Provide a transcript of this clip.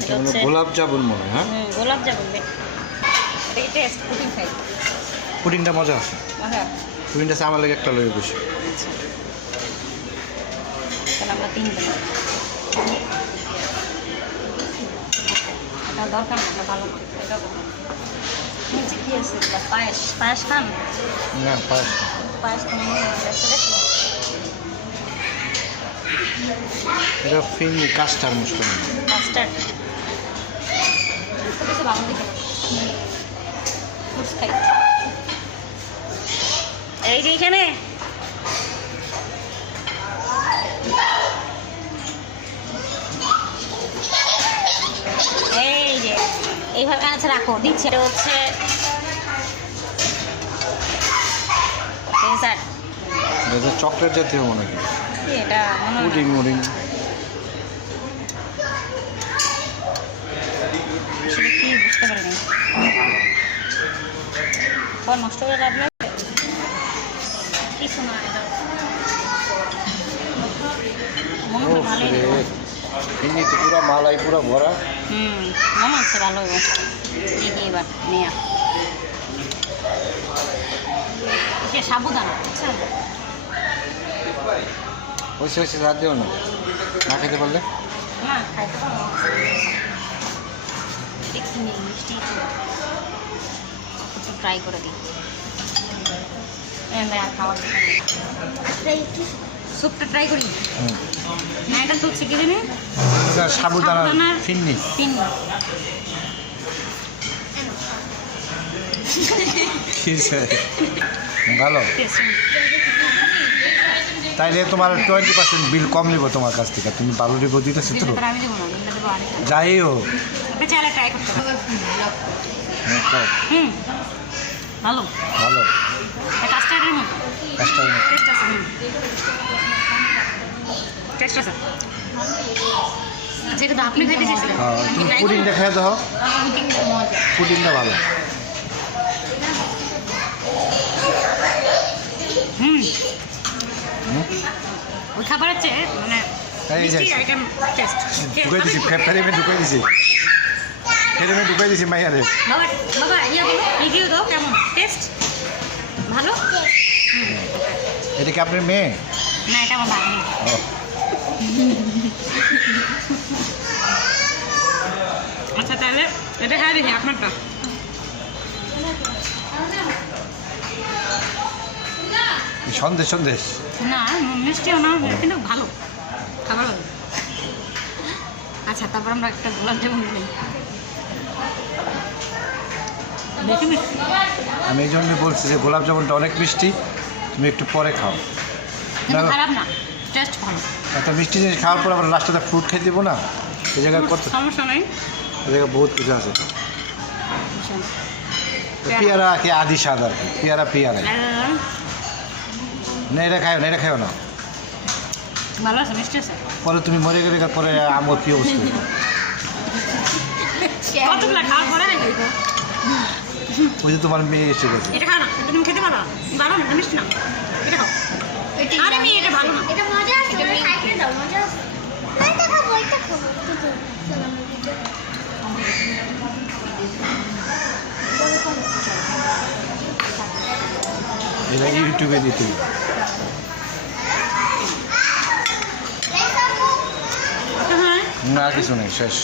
এটা হলো গোলাপ জামুন মনে হয়। হ্যাঁ গোলাপ জামুন। এটা টেস্ট পুডিং খাই। পুডিংটা মজা আছে। মজা। পুডিংটা আমার লাগে একটা লয়ে বসে। তাহলে আমরা তিনজন। এটা দরকার না, ভালো না। এটা নিচে কি আছে? পায়েস। পায়েস খান? না পায়েস। পায়েস খান এটা ফিনি কাস্টার মুস্টার। কাস্টার্ড। কিছু ভালো দিকে ফ্রুটস খাই। এই যে এখানে এই যে এইভাবে আচ্ছা রাখো দিচ্ছে। এটা হচ্ছে ডেজার্ট। এটা চকলেট জাতীয় মনে হয়। এটা পুডিং মুডিং। আসলে কি বুঝতে পারিনি। আবার নষ্ট করে লাভ নেই। কিছু না এটা মনে হয় ভালোই নেই। ফিনি তো পুরো মালাই পুরো ভরা। মনে হচ্ছে ভালো হবে। দেখি এবার নেয়া এটা সাবুদানা বুঝছেন। ওইসে ওইসে রাত দেও না, না খেতে পারলে। না খাইতে পারবো দেখি নি মিষ্টি একটু ট্রাই করে দিই। খাওয়ার স্যুপটা ট্রাই করি। না এটা তো হচ্ছে কি জানি সাবুদানার ফিন্নি। ফিন্নি ভালো। তাইলে তোমার 20% বিল কম নিব তোমার কাছ থেকে। তুমি ভালো রিভিউ দিতেছো তো। আমি দেবো না, দেবো আরেকটা। যাই হোক এটা চাইলে ট্রাই করতে হবে। ভালো ভালো। কাস্টার্ডের মতো কাস্টার্ড টেস্ট আছে। টেস্ট আছে যেটা আপনি খাইতে চেয়েছিলেন। তুমি পুডিংটা খেয়ে দাও। পুডিংটা ভালো। ওই খাবারের চেয়ে মানে এই যে আইটেম টেস্ট ঢুকাই দিছি, ফেরিমে ঢুকাই দিছি, ফেরিমে ঢুকাই দিছি মাইয়ারে। বাবা বাবা রিভিউ দাও কেমন টেস্ট। ভালো। এটা কি আপনার মেয়ে? না এটা আমার ভাগ্নি। আচ্ছা তাহলে এটা হ্যাঁ দেখি আপনারটা। সন্দেশ সন্দেশ না মিষ্টিও না কিন্তু ভালো খাবার ভালো। আচ্ছা তারপর আমরা একটা গোলাপ জামুন নিই। দেখি মিষ্টি। আমি এই জন্যই বলছি যে গোলাপ জামুনটা অনেক মিষ্টি, তুমি একটু পরে খাও। কিন্তু খারাপ না, টেস্ট ভালো। একটা মিষ্টি জিনিস খাওয়ার পর আবার লাস্টে ফ্রুট খেয়ে দেবো না। এই জায়গায় কত সমস্যা নেই। এই জায়গায় বহুত কিছু আছে। পেয়ারা কি আদি স্বাদ আর কি। পেয়ারা পেয়ারা না, এটা খাও না, এটা খাও না। ভালো আছে মিষ্টি আছে। পরে তুমি মরে গেলে পরে আমার কি অবস্থা? কতগুলো খাওয়ার পরে ওই যে তোমার মেয়ে এসে গেছে। এটা খাও না, এটা তুমি খেতে পারো। ভালো না, এটা মিষ্টি না। এটা খাও। আরে মেয়ে এটা ভালো না। এটা মজা আছে, এটা খাইতে দাও, মজা আছে। না এটা খাবো, এটা খাবো। চলো এটা ইউটিউবে দিতে না, কিছু নেই, শেষ।